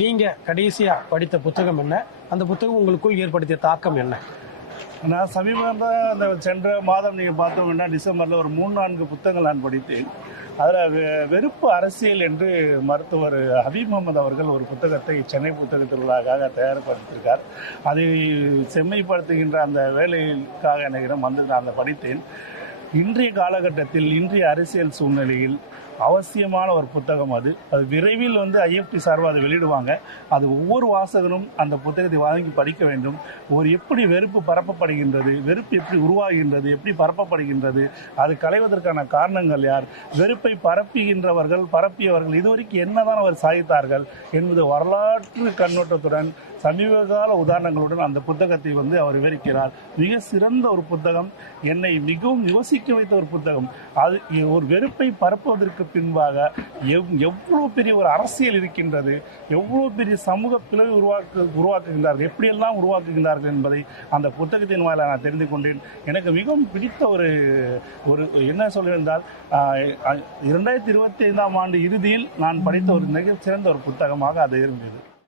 நீங்கள் கடைசியாக படித்த புத்தகம் என்ன? அந்த புத்தகம் உங்களுக்குள் ஏற்படுத்திய தாக்கம் என்ன? நான் சமீபமாக அந்த சென்ற மாதம் நீங்கள் பார்த்தோம்னா டிசம்பரில் ஒரு 3-4 புத்தகங்கள் நான் படித்தேன். அதில் வெறுப்பு அரசியல் என்று மருத்துவர் ஹபீப் முகமது அவர்கள் ஒரு புத்தகத்தை சென்னை புத்தக திருவிழாக்காக தயார்படுத்தியிருக்கார். அதை செம்மைப்படுத்துகின்ற அந்த வேலைக்காக எனக்கு வந்து நான் அதை படித்தேன். இன்றைய காலகட்டத்தில் இன்றைய அரசியல் சூழ்நிலையில் அவசியமான ஒரு புத்தகம் அது விரைவில் வந்து IFT சார்பாக அதை வெளியிடுவாங்க. அது ஒவ்வொரு வாசகனும் அந்த புத்தகத்தை வாங்கி படிக்க வேண்டும். எப்படி வெறுப்பு பரப்பப்படுகின்றது, வெறுப்பு எப்படி உருவாகின்றது, எப்படி பரப்பப்படுகின்றது, அது களைவதற்கான காரணங்கள் யார், வெறுப்பை பரப்பியவர்கள் இதுவரைக்கும் என்னதான் அவர் சாதித்தார்கள் என்பது வரலாற்று கண்ணோட்டத்துடன் சமீபகால உதாரணங்களுடன் அந்த புத்தகத்தை வந்து அவர் விவரிக்கிறார். மிக சிறந்த ஒரு புத்தகம், என்னை மிகவும் யோசிக்க வைத்த ஒரு புத்தகம். அது ஒரு வெறுப்பை பரப்புவதற்கு பின்பாக எவ்வளவு பெரிய ஒரு அரசியல் இருக்கின்றது, எவ்வளவு பெரிய சமூக பிளவை உருவாக்குகின்றார்கள், எப்படியெல்லாம் உருவாக்குகின்றார்கள் என்பதை அந்த புத்தகத்தின் வாயிலாக நான் தெரிந்து கொண்டேன். எனக்கு மிகவும் பிடித்த ஒரு என்ன சொல்லியிருந்தால் 2025ஆம் ஆண்டு இறுதியில் நான் படித்த ஒரு மிக சிறந்த ஒரு புத்தகமாக அது இருந்தது.